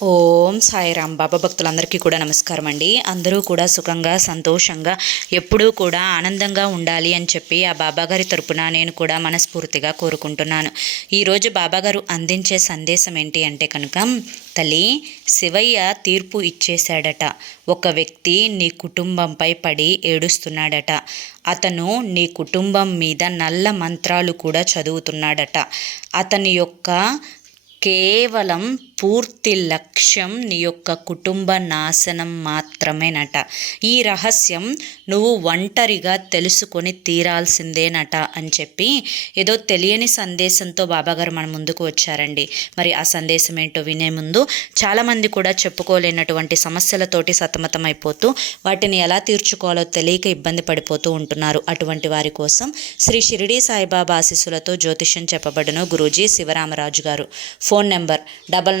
ఓం సాయిరామ్ బాబా భక్తులందరికీ కూడా నమస్కారం అండి. అందరూ కూడా సుఖంగా సంతోషంగా ఎప్పుడూ కూడా ఆనందంగా ఉండాలి అని చెప్పి ఆ బాబాగారి తరపున నేను కూడా మనస్ఫూర్తిగా కోరుకుంటున్నాను. ఈరోజు బాబాగారు అందించే సందేశం ఏంటి అంటే కనుక తల్లి శివయ్య తీర్పు ఇచ్చేశాడట. ఒక వ్యక్తి నీ కుటుంబంపై పడి ఏడుస్తున్నాడట. అతను నీ కుటుంబం మీద నల్ల మంత్రాలు కూడా చదువుతున్నాడట. అతని యొక్క కేవలం పూర్తి లక్ష్యం నీ యొక్క కుటుంబ నాశనం మాత్రమేనట. ఈ రహస్యం నువ్వు ఒంటరిగా తెలుసుకొని తీరాల్సిందేనట అని చెప్పి ఏదో తెలియని సందేశంతో బాబాగారు మన ముందుకు వచ్చారండి. మరి ఆ సందేశం ఏంటో వినే ముందు చాలామంది కూడా చెప్పుకోలేనటువంటి సమస్యలతోటి సతమతమైపోతూ వాటిని ఎలా తీర్చుకోవాలో తెలియక ఇబ్బంది పడిపోతూ ఉంటున్నారు. అటువంటి వారి కోసం శ్రీ షిరిడి సాయిబాబా ఆశీస్సులతో జ్యోతిష్యం చెప్పబడిన గురూజీ శివరామరాజు గారు. Phone number double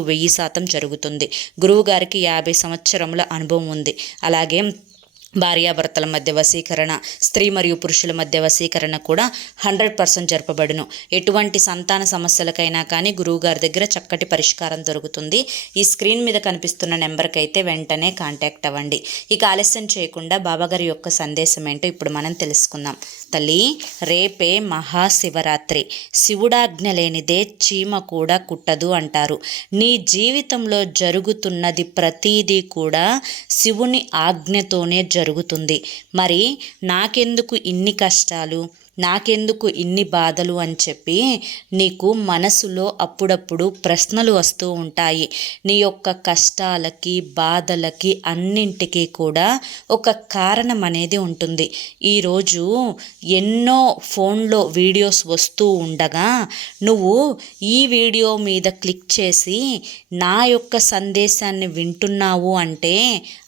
వెయ్యి శాతం జరుగుతుంది. గురువుగారికి యాభై సంవత్సరముల అనుభవం ఉంది. అలాగే భార్యాభర్తల మధ్య వశీకరణ స్త్రీ మరియు పురుషుల మధ్య వశీకరణ కూడా హండ్రెడ్ పర్సెంట్ జరపబడును. ఎటువంటి సంతాన సమస్యలకైనా కానీ గురువుగారి దగ్గర చక్కటి పరిష్కారం దొరుకుతుంది. ఈ స్క్రీన్ మీద కనిపిస్తున్న నెంబర్కి అయితే వెంటనే కాంటాక్ట్ అవ్వండి. ఇక ఆలస్యం చేయకుండా బాబాగారి యొక్క సందేశం ఏంటో ఇప్పుడు మనం తెలుసుకుందాం. తల్లి రేపే మహాశివరాత్రి. శివుడాజ్ఞ లేనిదే చీమ కూడా కుట్టదు అంటారు. నీ జీవితంలో జరుగుతున్నది ప్రతీదీ కూడా శివుని ఆజ్ఞతోనే జరుగుతుంది. జరుగుతుంది. మరి నాకెందుకు ఇన్ని కష్టాలు? నాకెందుకు ఇన్ని బాధలు అని చెప్పి నీకు మనసులో అప్పుడప్పుడు ప్రశ్నలు వస్తూ ఉంటాయి. నీ యొక్క కష్టాలకి బాధలకి అన్నింటికీ కూడా ఒక కారణం అనేది ఉంటుంది. ఈరోజు ఎన్నో ఫోన్లో వీడియోస్ వస్తూ ఉండగా నువ్వు ఈ వీడియో మీద క్లిక్ చేసి నా యొక్క సందేశాన్ని వింటున్నావు అంటే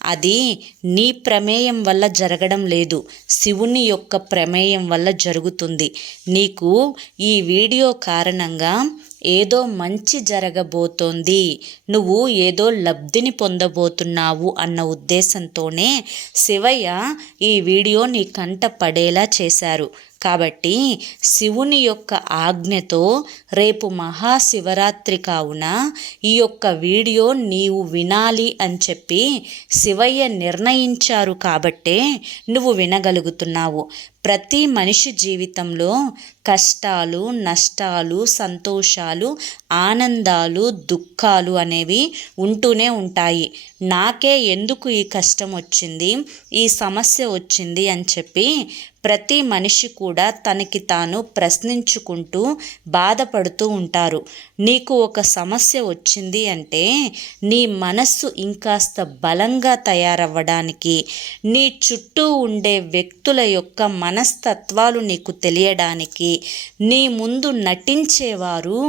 అది నీ ప్రమేయం వల్ల జరగడం లేదు. శివుని యొక్క ప్రమేయం వల్ల జరుగుతుంది. నీకు ఈ వీడియో కారణంగా ఏదో మంచి జరగబోతోంది. నువ్వు ఏదో లబ్ధిని పొందబోతున్నావు అన్న ఉద్దేశంతోనే శివయ్య ఈ వీడియో నీ కంట పడేలా చేశారు. కాబట్టి శివుని యొక్క ఆజ్ఞతో రేపు మహాశివరాత్రి కావున ఈ యొక్క వీడియో నీవు వినాలి అని చెప్పి శివయ్య నిర్ణయించారు కాబట్టే నువ్వు వినగలుగుతున్నావు. ప్రతి మనిషి జీవితంలో కష్టాలు నష్టాలు సంతోషాలు ఆనందాలు దుఃఖాలు అనేవి ఉంటూనే ఉంటాయి. నాకే ఎందుకు ఈ కష్టం వచ్చింది? ఈ సమస్య వచ్చింది అని చెప్పి ప్రతి మనిషి కూడా తనకి తాను ప్రశ్నించుకుంటూ బాధపడుతూ ఉంటారు. నీకు ఒక సమస్య వచ్చింది అంటే నీ మనస్సు ఇంకాస్త బలంగా తయారవ్వడానికి నీ చుట్టూ ఉండే వ్యక్తుల యొక్క మనస్తత్వాలు నీకు తెలియడానికి నీ ముందు నటించేవారు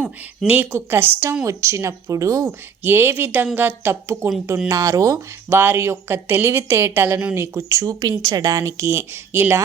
నీకు కష్టం వచ్చినప్పుడు ఏ విధంగా తప్పుకుంటున్నారో వారి యొక్క తెలివితేటలను నీకు చూపించడానికి ఇలా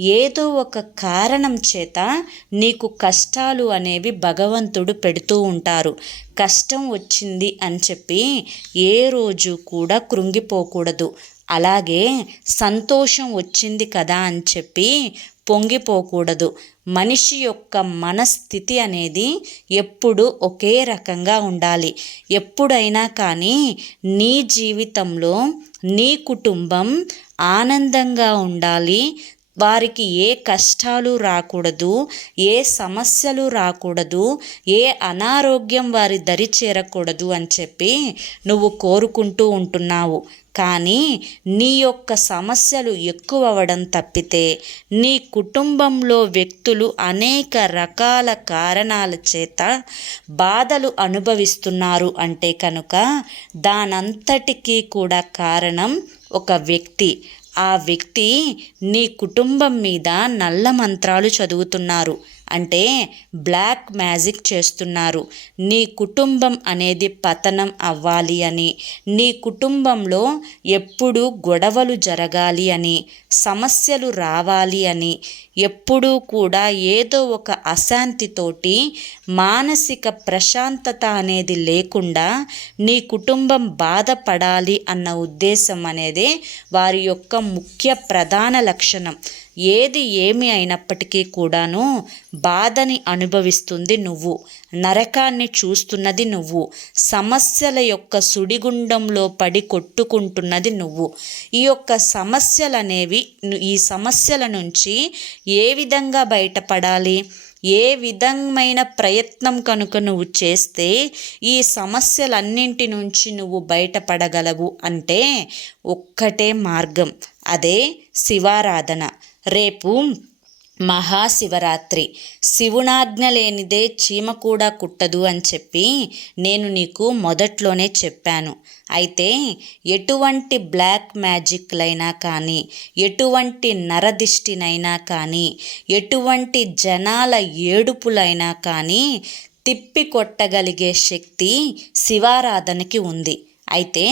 ఏదో ఒక కారణం చేత నీకు కష్టాలు అనేవి భగవంతుడు పెడుతూ ఉంటారు. కష్టం వచ్చింది అని చెప్పి ఏ రోజు కూడా కృంగిపోకూడదు. అలాగే సంతోషం వచ్చింది కదా అని చెప్పి పొంగిపోకూడదు. మనిషి యొక్క మనస్థితి అనేది ఎప్పుడు ఒకే రకంగా ఉండాలి. ఎప్పుడైనా కానీ నీ జీవితంలో నీ కుటుంబం ఆనందంగా ఉండాలి వారికి ఏ కష్టాలు రాకూడదు ఏ సమస్యలు రాకూడదు ఏ అనారోగ్యం వారి దరి చేరకూడదు అని చెప్పి నువ్వు కోరుకుంటూ ఉంటున్నావు. కానీ నీ యొక్క సమస్యలు ఎక్కువ అవ్వడం తప్పితే నీ కుటుంబంలో వ్యక్తులు అనేక రకాల కారణాల చేత బాధలు అనుభవిస్తున్నారు అంటే కనుక దానంతటికీ కూడా కారణం ఒక వ్యక్తి. ఆ వ్యక్తి నీ కుటుంబం మీద నల్ల మంత్రాలు చదువుతున్నారు. అంటే బ్లాక్ మ్యాజిక్ చేస్తున్నారు. నీ కుటుంబం అనేది పతనం అవ్వాలి అని నీ కుటుంబంలో ఎప్పుడు గొడవలు జరగాలి అని సమస్యలు రావాలి అని ఎప్పుడూ కూడా ఏదో ఒక అశాంతితోటి మానసిక ప్రశాంతత అనేది లేకుండా నీ కుటుంబం బాధపడాలి అన్న ఉద్దేశం అనేది వారి యొక్క ముఖ్య ప్రధాన లక్షణం. ఏది ఏమి అయినప్పటికీ కూడాను బాధని అనుభవిస్తుంది నువ్వు. నరకాన్ని చూస్తున్నది నువ్వు. సమస్యల యొక్క సుడిగుండంలో పడి కొట్టుకుంటున్నది నువ్వు. ఈ యొక్క సమస్యలు అనేవి ఈ సమస్యల నుంచి ఏ విధంగా బయటపడాలి? ఏ విధమైన ప్రయత్నం కనుక నువ్వు చేస్తే ఈ సమస్యలన్నింటి నుంచి నువ్వు బయటపడగలవు అంటే ఒక్కటే మార్గం. అదే శివారాధన. రేపు మహాశివరాత్రి. శివునాజ్ఞ లేనిదే చీమ కూడా కుట్టదు అని చెప్పి నేను నీకు మొదట్లోనే చెప్పాను. అయితే ఎటువంటి బ్లాక్ మ్యాజిక్లైనా కానీ ఎటువంటి నరదిష్టినైనా కానీ ఎటువంటి జనాల ఏడుపులైనా కానీ తిప్పి కొట్టగలిగే శక్తి శివారాధనకి ఉంది. అయితే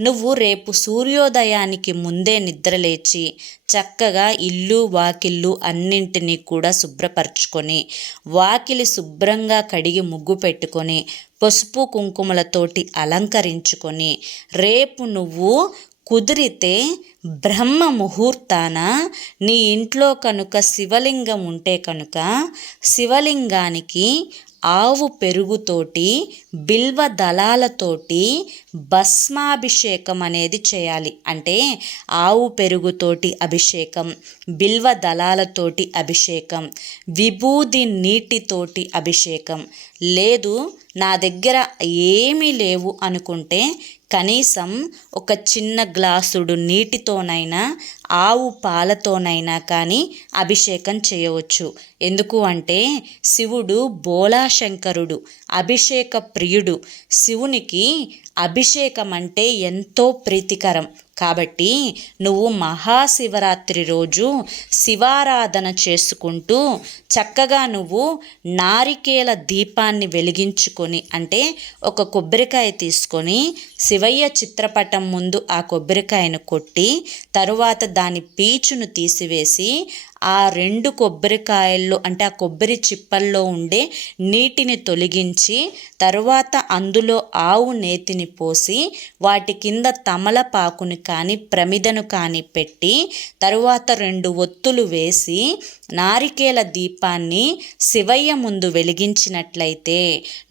నువ్వు రేపు సూర్యోదయానికి ముందే నిద్రలేచి చక్కగా ఇల్లు వాకిళ్ళు అన్నింటినీ కూడా శుభ్రపరచుకొని వాకిలి శుభ్రంగా కడిగి ముగ్గు పెట్టుకొని పసుపు కుంకుమలతోటి అలంకరించుకొని రేపు నువ్వు కుదిరితే బ్రహ్మ ముహూర్తాన నీ ఇంట్లో కనుక శివలింగం ఉంటే కనుక శివలింగానికి ఆవు పెరుగుతోటి బిల్వ దళాలతోటి భస్మాభిషేకం అనేది చేయాలి. అంటే ఆవు పెరుగుతోటి అభిషేకం బిల్వ దళాలతోటి అభిషేకం విభూది నీటితోటి అభిషేకం. లేదు నా దగ్గర ఏమీ లేవు అనుకుంటే కనీసం ఒక చిన్న గ్లాసుడు నీటితోనైనా ఆవు పాలతోనైనా కానీ అభిషేకం చేయవచ్చు. ఎందుకు అంటే శివుడు బోలాశంకరుడు అభిషేక ప్రియుడు శివునికి అభిషేకం అంటే ఎంతో ప్రీతికరం. కాబట్టి నువ్వు మహాశివరాత్రి రోజు శివారాధన చేసుకుంటూ చక్కగా నువ్వు నారికేల దీపాన్ని వెలిగించుకొని అంటే ఒక కొబ్బరికాయ తీసుకొని శివయ్య చిత్రపటం ముందు ఆ కొబ్బరికాయను కొట్టి తరువాత దాని పీచును తీసివేసి ఆ రెండు కొబ్బరికాయల్లో అంటే ఆ కొబ్బరి చిప్పల్లో ఉండే నీటిని తొలగించి తరువాత అందులో ఆవు నేతిని పోసి వాటి కింద తమలపాకుని కానీ ప్రమిదను కానీ పెట్టి తరువాత రెండు ఒత్తులు వేసి నారికేల దీపాన్ని శివయ్య ముందు వెలిగించినట్లయితే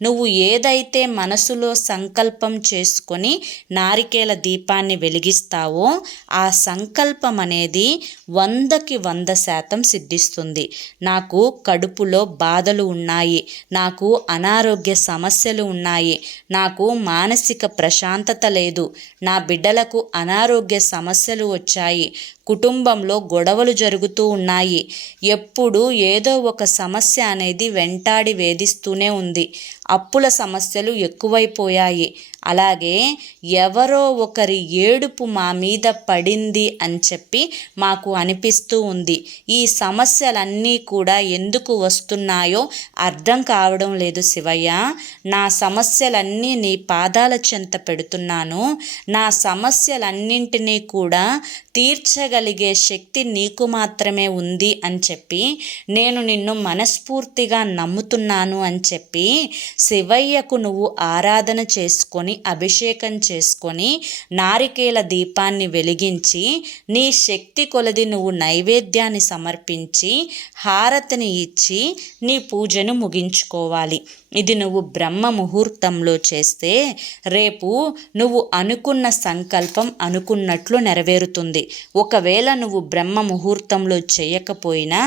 నువ్వు ఏదైతే మనసులో సంకల్పం చేసుకొని నారికేల దీపాన్ని వెలిగిస్తావో ఆ సంకల్పం అనేది వందకి వంద శాతం శాతం సిద్ధిస్తుంది. నాకు కడుపులో బాధలు ఉన్నాయి. నాకు అనారోగ్య సమస్యలు ఉన్నాయి. నాకు మానసిక ప్రశాంతత లేదు. నా బిడ్డలకు అనారోగ్య సమస్యలు వచ్చాయి. కుటుంబంలో గొడవలు జరుగుతూ ఉన్నాయి. ఎప్పుడు ఏదో ఒక సమస్య అనేది వెంటాడి వేధిస్తూనే ఉంది. అప్పుల సమస్యలు ఎక్కువైపోయాయి. అలాగే ఎవరో ఒకరి ఏడుపు మా మీద పడింది అని చెప్పి మాకు అనిపిస్తూ ఉంది. ఈ సమస్యలన్నీ కూడా ఎందుకు వస్తున్నాయో అర్థం కావడం లేదు శివయ్య. నా సమస్యలన్నీ నీ పాదాల చెంత పెడుతున్నాను. నా సమస్యలన్నింటినీ కూడా తీర్చగలిగే శక్తి నీకు మాత్రమే ఉంది అని చెప్పి నేను నిన్ను మనస్ఫూర్తిగా నమ్ముతున్నాను అని చెప్పి శివయ్యకు నువ్వు ఆరాధన చేసుకొని అభిషేకం చేసుకొని నారికేల దీపాన్ని వెలిగించి నీ శక్తి కొలది నువ్వు నైవేద్యాన్ని సమర్పించి హారతిని ఇచ్చి నీ పూజను ముగించుకోవాలి. ఇది నువ్వు బ్రహ్మ ముహూర్తంలో చేస్తే రేపు నువ్వు అనుకున్న సంకల్పం అనుకున్నట్లు నెరవేరుతుంది. ఒకవేళ నువ్వు బ్రహ్మ ముహూర్తంలో చేయకపోయినా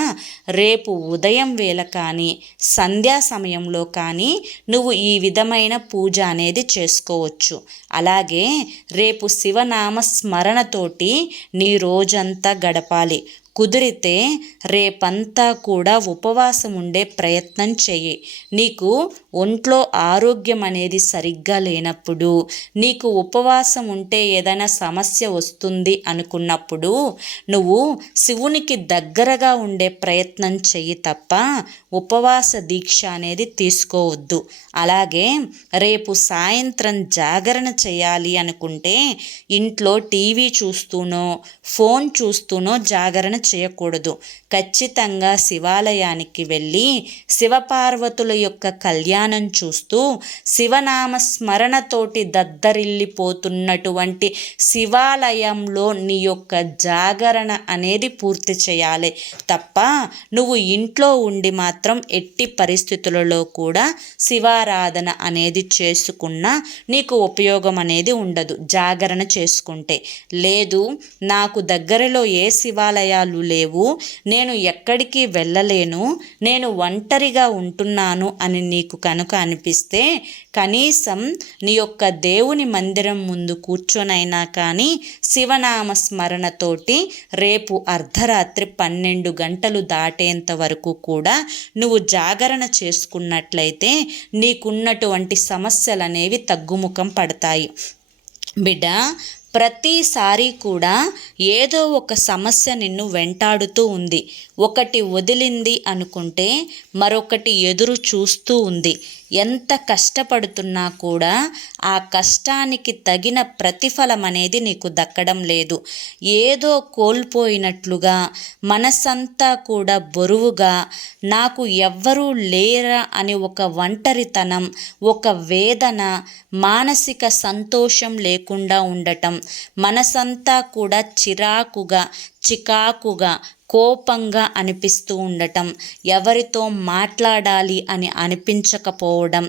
రేపు ఉదయం వేళ కానీ సంధ్యా సమయంలో కానీ నువ్వు ఈ విధమైన పూజ అనేది చేసుకోవచ్చు. అలాగే రేపు శివనామ స్మరణతోటి నీ రోజంతా గడపాలి. కుదిరితే రేపంతా కూడా ఉపవాసం ఉండే ప్రయత్నం చెయ్యి. నీకు ఒంట్లో ఆరోగ్యం అనేది సరిగ్గా లేనప్పుడు నీకు ఉపవాసం ఉంటే ఏదైనా సమస్య వస్తుంది అనుకున్నప్పుడు నువ్వు శివునికి దగ్గరగా ఉండే ప్రయత్నం చెయ్యి తప్ప ఉపవాస దీక్ష అనేది తీసుకోవద్దు. అలాగే రేపు సాయంత్రం జాగరణ చేయాలి అనుకుంటే ఇంట్లో టీవీ చూస్తూనో ఫోన్ చూస్తూనో జాగరణ చేయకూడదు. ఖచ్చితంగా శివాలయానికి వెళ్ళి శివపార్వతుల యొక్క కళ్యాణం చూస్తూ శివనామ స్మరణతోటి దద్దరిల్లిపోతున్నటువంటి శివాలయంలో నీ యొక్క జాగరణ అనేది పూర్తి చేయాలి. తప్ప నువ్వు ఇంట్లో ఉండి మాత్రం ఎట్టి పరిస్థితులలో కూడా శివారాధన అనేది చేసుకున్నా నీకు ఉపయోగం అనేది ఉండదు జాగరణ చేసుకుంటే. లేదు నాకు దగ్గరలో ఏ శివాలయాలు లేవు నేను నేను ఎక్కడికి వెళ్ళలేను నేను ఒంటరిగా ఉంటున్నాను అని నీకు కనుక అనిపిస్తే కనీసం నీ యొక్క దేవుని మందిరం ముందు కూర్చొనైనా కానీ శివనామ స్మరణతోటి రేపు అర్ధరాత్రి పన్నెండు గంటలు దాటేంత వరకు కూడా నువ్వు జాగరణ చేసుకున్నట్లయితే నీకున్నటువంటి సమస్యలు అనేవి తగ్గుముఖం పడతాయి. బిడ్డ ప్రతిసారి కూడా ఏదో ఒక సమస్య నిన్ను వెంటాడుతూ ఉంది. ఒకటి వదిలింది అనుకుంటే మరొకటి ఎదురు చూస్తూ ఉంది. ఎంత కష్టపడుతున్నా కూడా ఆ కష్టానికి తగిన ప్రతిఫలం అనేది నీకు దక్కడం లేదు. ఏదో కోల్పోయినట్లుగా మనసంతా కూడా బరువుగా నాకు ఎవ్వరూ లేరా అని ఒక ఒంటరితనం ఒక వేదన మానసిక సంతోషం లేకుండా ఉండటం మనసంతా కూడా చిరాకుగా చికాకుగా కోపంగా అనిపిస్తూ ఉండటం ఎవరితో మాట్లాడాలి అని అనిపించకపోవడం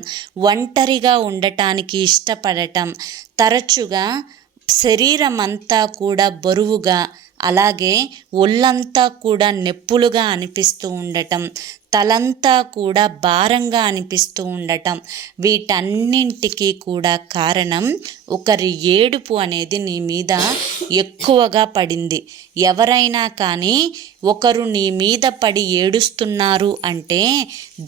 ఒంటరిగా ఉండటానికి ఇష్టపడటం తరచుగా శరీరం అంతా కూడా బరువుగా అలాగే ఒళ్ళంతా కూడా నొప్పులుగా అనిపిస్తూ ఉండటం తలంతా కూడా భారంగా అనిపిస్తూ ఉండటం వీటన్నింటికి కూడా కారణం ఒకరి ఏడుపు అనేది నీ మీద ఎక్కువగా పడింది. ఎవరైనా కానీ ఒకరు నీ మీద పడి ఏడుస్తున్నారు అంటే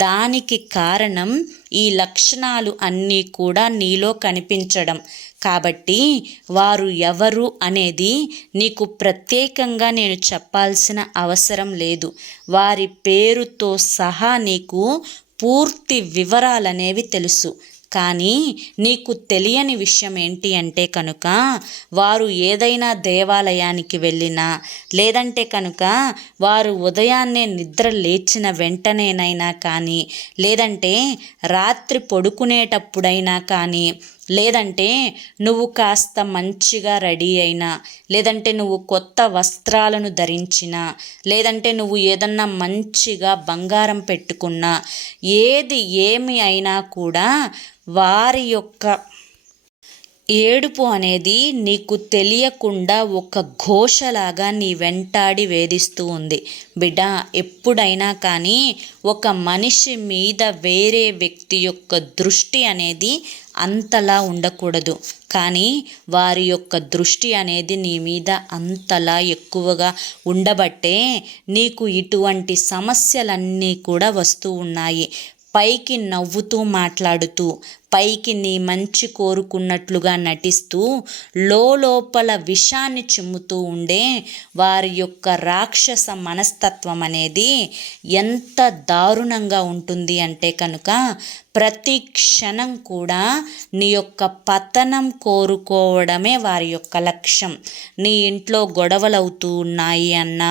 దానికి కారణం ఈ లక్షణాలు అన్నీ కూడా నీలో కనిపించడం. కాబట్టి వారు ఎవరు అనేది నీకు ప్రత్యేకంగా నేను చెప్పాల్సిన అవసరం లేదు. వారి పేరుతో సహా నీకు పూర్తి వివరాలనేవి తెలుసు. కానీ నీకు తెలియని విషయం ఏంటి అంటే కనుక వారు ఏదైనా దేవాలయానికి వెళ్ళినా లేదంటే కనుక వారు ఉదయాన్నే నిద్ర లేచిన వెంటనేనైనా కానీ లేదంటే రాత్రి పడుకునేటప్పుడైనా కానీ లేదంటే నువ్వు కాస్త మంచిగా రెడీ అయినా లేదంటే నువ్వు కొత్త వస్త్రాలను ధరించినా లేదంటే నువ్వు ఏదన్నా మంచిగా బంగారం పెట్టుకున్నా ఏది ఏమి అయినా కూడా వారి యొక్క ఏడుపు అనేది నీకు తెలియకుండా ఒక ఘోషలాగా నీ వెంటాడి వేధిస్తూ ఉంది. బిడ్డ ఎప్పుడైనా కానీ ఒక మనిషి మీద వేరే వ్యక్తి యొక్క దృష్టి అనేది అంతలా ఉండకూడదు. కానీ వారి యొక్క దృష్టి అనేది నీ మీద అంతలా ఎక్కువగా ఉండబట్టే నీకు ఇటువంటి సమస్యలన్నీ కూడా వస్తూ ఉన్నాయి. పైకి నవ్వుతూ మాట్లాడుతూ పైకి నీ మంచి కోరుకున్నట్లుగా నటిస్తూ లోపల విషాన్ని చిమ్ముతూ ఉండే వారి యొక్క రాక్షస మనస్తత్వం అనేది ఎంత దారుణంగా ఉంటుంది అంటే కనుక ప్రతి క్షణం కూడా నీ యొక్క పతనం కోరుకోవడమే వారి యొక్క లక్ష్యం. నీ ఇంట్లో గొడవలు అవుతూ ఉన్నాయి అన్న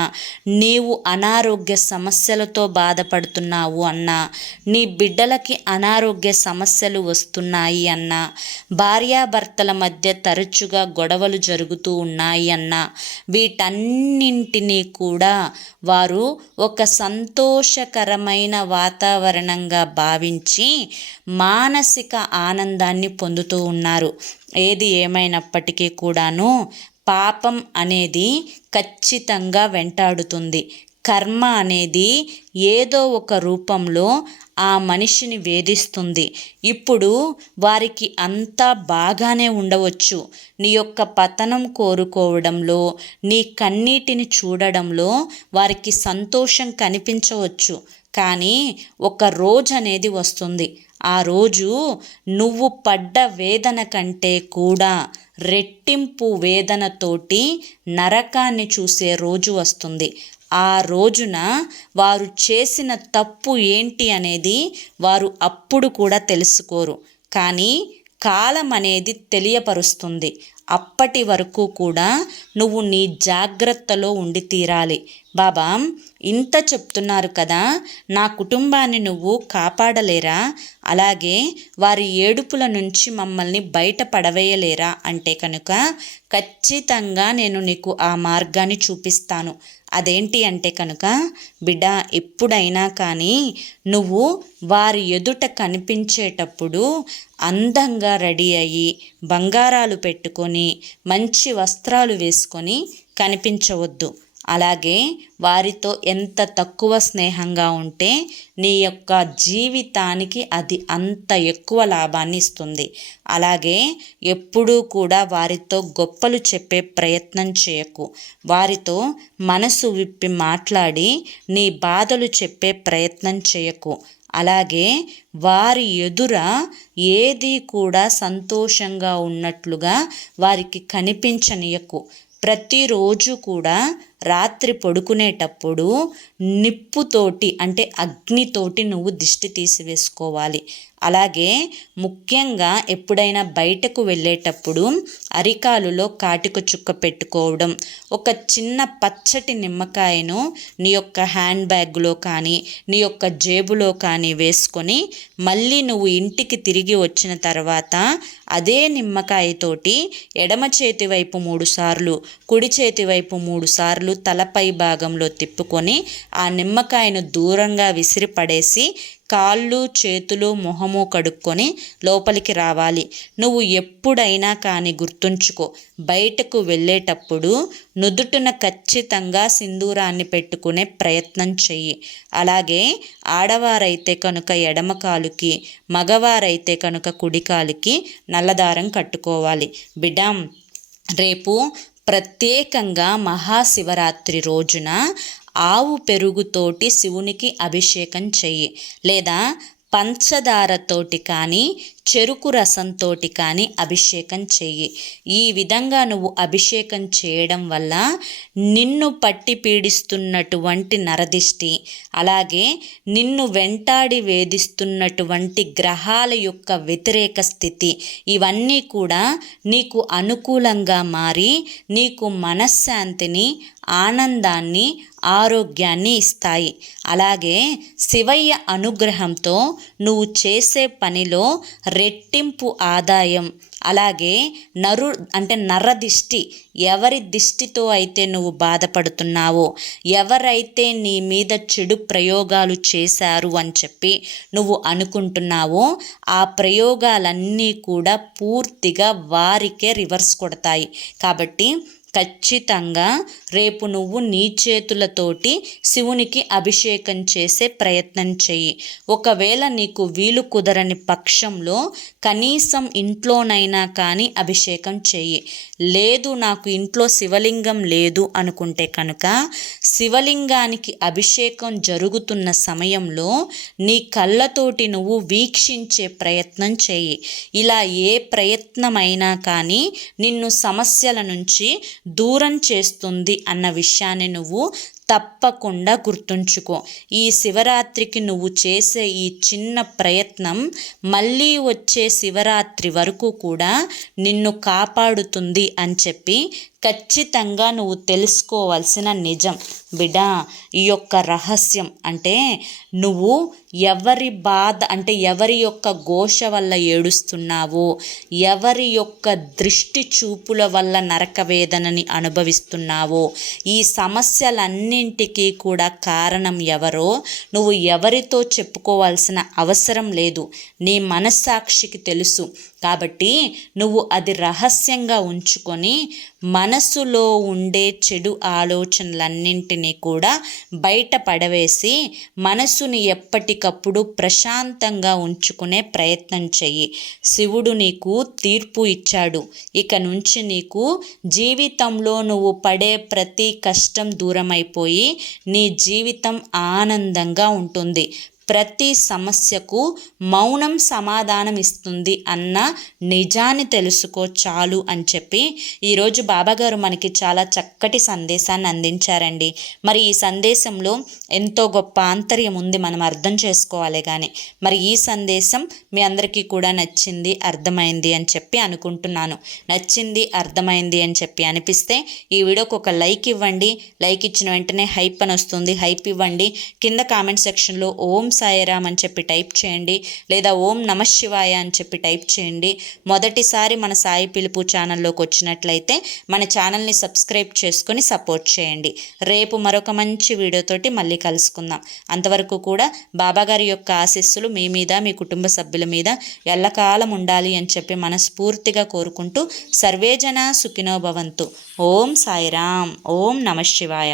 నీవు అనారోగ్య సమస్యలతో బాధపడుతున్నావు అన్న నీ బిడ్డలకి అనారోగ్య సమస్యలు చేస్తున్నాయి అన్న. భార్యాభర్తల మధ్య తరచుగా గొడవలు జరుగుతూ ఉన్నాయి అన్న. వీటన్నింటినీ కూడా వారు ఒక సంతోషకరమైన వాతావరణంగా భావించి మానసిక ఆనందాన్ని పొందుతూ ఉన్నారు. ఏది ఏమైనప్పటికీ కూడాను పాపం అనేది ఖచ్చితంగా వెంటాడుతుంది. కర్మ అనేది ఏదో ఒక రూపంలో ఆ మనిషిని వేధిస్తుంది. ఇప్పుడు వారికి అంతా బాగానే ఉండవచ్చు. నీ యొక్క పతనం కోరుకోవడంలో నీ కన్నీటిని చూడడంలో వారికి సంతోషం కనిపించవచ్చు. కానీ ఒక రోజు అనేది వస్తుంది. ఆ రోజు నువ్వు పడ్డ వేదన కంటే కూడా రెట్టింపు వేదనతోటి నరకాన్ని చూసే రోజు వస్తుంది. ఆ రోజున వారు చేసిన తప్పు ఏంటి అనేది వారు అప్పుడు కూడా తెలుసుకోరు. కానీ కాలం అనేది తెలియపరుస్తుంది. అప్పటి వరకు కూడా నువ్వు నీ జాగ్రత్తలో ఉండి తీరాలి. బాబా ఇంత చెప్తున్నారు కదా నా కుటుంబాన్ని నువ్వు కాపాడలేరా? అలాగే వారి ఏడుపుల నుంచి మమ్మల్ని బయట పడవేయలేరా? అంటే కనుక ఖచ్చితంగా నేను నీకు ఆ మార్గాన్ని చూపిస్తాను. అదేంటి అంటే కనుక బిడ్డ ఎప్పుడైనా కానీ నువ్వు వారి ఎదుట కనిపించేటప్పుడు అందంగా రెడీ అయ్యి బంగారాలు పెట్టుకొని మంచి వస్త్రాలు వేసుకొని కనిపించవద్దు. అలాగే వారితో ఎంత తక్కువ స్నేహంగా ఉంటే నీ యొక్క జీవితానికి అది అంత ఎక్కువ లాభాన్ని ఇస్తుంది. అలాగే ఎప్పుడూ కూడా వారితో గొప్పలు చెప్పే ప్రయత్నం చేయకు. వారితో మనసు విప్పి మాట్లాడి నీ బాధలు చెప్పే ప్రయత్నం చేయకు. అలాగే వారి ఎదుర ఏది కూడా సంతోషంగా ఉన్నట్లుగా వారికి కనిపించనీయకు. ప్రతిరోజు కూడా రాత్రి పడుకునేటప్పుడు నిప్పుతోటి అంటే అగ్నితోటి నువ్వు దిష్టి తీసివేసుకోవాలి. అలాగే ముఖ్యంగా ఎప్పుడైనా బయటకు వెళ్ళేటప్పుడు అరికాలులో కాటిక చుక్క పెట్టుకోవడం ఒక చిన్న పచ్చటి నిమ్మకాయను నీ యొక్క హ్యాండ్ బ్యాగ్లో కానీ నీ యొక్క జేబులో కానీ వేసుకొని మళ్ళీ నువ్వు ఇంటికి తిరిగి వచ్చిన తర్వాత అదే నిమ్మకాయతోటి ఎడమ చేతి వైపు మూడు సార్లు కుడి చేతి వైపు మూడు సార్లు తలపై భాగంలో తిప్పుకొని ఆ నిమ్మకాయను దూరంగా విసిరి పడేసి కాళ్ళు చేతులు మొహము కడుక్కొని లోపలికి రావాలి. నువ్వు ఎప్పుడైనా కానీ గుర్తుంచుకో బయటకు వెళ్ళేటప్పుడు నుదుటున ఖచ్చితంగా సింధూరాన్ని పెట్టుకునే ప్రయత్నం చెయ్యి. అలాగే ఆడవారైతే కనుక ఎడమ కాలుకి మగవారైతే కనుక కుడికాలుకి నల్లదారం కట్టుకోవాలి. బిడ్డ రేపు ప్రత్యేకంగా మహాశివరాత్రి రోజున ఆవు పెరుగుతోటి శివునికి అభిషేకం చెయ్యి లేదా పంచదారతోటి కానీ చెరుకు రసంతోటి కానీ అభిషేకం చెయ్యి. ఈ విధంగా నువ్వు అభిషేకం చేయడం వల్ల నిన్ను పట్టి పీడిస్తున్నటువంటి నరదిష్టి అలాగే నిన్ను వెంటాడి వేధిస్తున్నటువంటి గ్రహాల యొక్క వ్యతిరేక స్థితి ఇవన్నీ కూడా నీకు అనుకూలంగా మారి నీకు మనశ్శాంతిని ఆనందాన్ని ఆరోగ్యాన్ని ఇస్తాయి. అలాగే శివయ్య అనుగ్రహంతో నువ్వు చేసే పనిలో రెట్టింపు ఆదాయం. అలాగే నరు అంటే నర దిష్టి ఎవరి దిష్టితో అయితే నువ్వు బాధపడుతున్నావో ఎవరైతే నీ మీద చెడు ప్రయోగాలు చేశారు అని చెప్పి నువ్వు అనుకుంటున్నావో ఆ ప్రయోగాలన్నీ కూడా పూర్తిగా వారికే రివర్స్ కొడతాయి. కాబట్టి ఖచ్చితంగా రేపు నువ్వు నీ చేతులతోటి శివునికి అభిషేకం చేసే ప్రయత్నం చెయ్యి. ఒకవేళ నీకు వీలు కుదరని పక్షంలో కనీసం ఇంట్లోనైనా కానీ అభిషేకం చెయ్యి. లేదు నాకు ఇంట్లో శివలింగం లేదు అనుకుంటే కనుక శివలింగానికి అభిషేకం జరుగుతున్న సమయంలో నీ కళ్ళతోటి నువ్వు వీక్షించే ప్రయత్నం చేయి ఇలా ఏ ప్రయత్నమైనా కానీ నిన్ను సమస్యల నుంచి దూరం చేస్తుంది అన్న విషయాన్ని నువ్వు తప్పకుండా గుర్తుంచుకో. ఈ శివరాత్రికి నువ్వు చేసే ఈ చిన్న ప్రయత్నం మళ్ళీ వచ్చే శివరాత్రి వరకు కూడా నిన్ను కాపాడుతుంది అని చెప్పి ఖచ్చితంగా నువ్వు తెలుసుకోవాల్సిన నిజం. బిడ్డ ఈ యొక్క రహస్యం అంటే నువ్వు ఎవరి బాధ అంటే ఎవరి యొక్క ఘోష వల్ల ఏడుస్తున్నావో ఎవరి యొక్క దృష్టి చూపుల వల్ల నరకవేదనని అనుభవిస్తున్నావో ఈ సమస్యలన్నింటికీ కూడా కారణం ఎవరో నువ్వు ఎవరితో చెప్పుకోవాల్సిన అవసరం లేదు. నీ మనస్సాక్షికి తెలుసు. కాబట్టి నువ్వు అది రహస్యంగా ఉంచుకొని మనసులో ఉండే చెడు ఆలోచనలన్నింటినీ కూడా బయట పడవేసి మనస్సుని ఎప్పటికప్పుడు ప్రశాంతంగా ఉంచుకునే ప్రయత్నం చెయ్యి. శివుడు నీకు తీర్పు ఇచ్చాడు. ఇక నుంచి నీకు జీవితంలో నువ్వు పడే ప్రతి కష్టం దూరమైపోయి నీ జీవితం ఆనందంగా ఉంటుంది. ప్రతి సమస్యకు మౌనం సమాధానం ఇస్తుంది అన్న నిజాన్ని తెలుసుకో చాలు అని చెప్పి ఈరోజు బాబాగారు మనకి చాలా చక్కటి సందేశాన్ని అందించారండి. మరి ఈ సందేశంలో ఎంతో గొప్ప ఆంతర్యం ఉంది మనం అర్థం చేసుకోవాలి కానీ మరి ఈ సందేశం మీ అందరికీ కూడా నచ్చింది అర్థమైంది అని చెప్పి అనుకుంటున్నాను. నచ్చింది అర్థమైంది అని చెప్పి అనిపిస్తే ఈ వీడియోకి ఒక లైక్ ఇవ్వండి. లైక్ ఇచ్చిన వెంటనే హైప్ అని వస్తుంది. హైప్ ఇవ్వండి. కింద కామెంట్ సెక్షన్లో ఓం సాయిరామ్ అని చెప్పి టైప్ చేయండి. లేదా ఓం నమ శివాయ అని చెప్పి టైప్ చేయండి. మొదటిసారి మన సాయి పిలుపు ఛానల్లోకి వచ్చినట్లయితే మన ఛానల్ని సబ్స్క్రైబ్ చేసుకొని సపోర్ట్ చేయండి. రేపు మరొక మంచి వీడియోతోటి మళ్ళీ కలుసుకుందాం. అంతవరకు కూడా బాబాగారి యొక్క ఆశీస్సులు మీ మీద మీ కుటుంబ సభ్యుల మీద ఎల్లకాలం ఉండాలి అని చెప్పి మనస్ఫూర్తిగా కోరుకుంటూ సర్వేజన సుఖినోభవంతు ఓం సాయిరామ్. ఓం నమ శివాయ.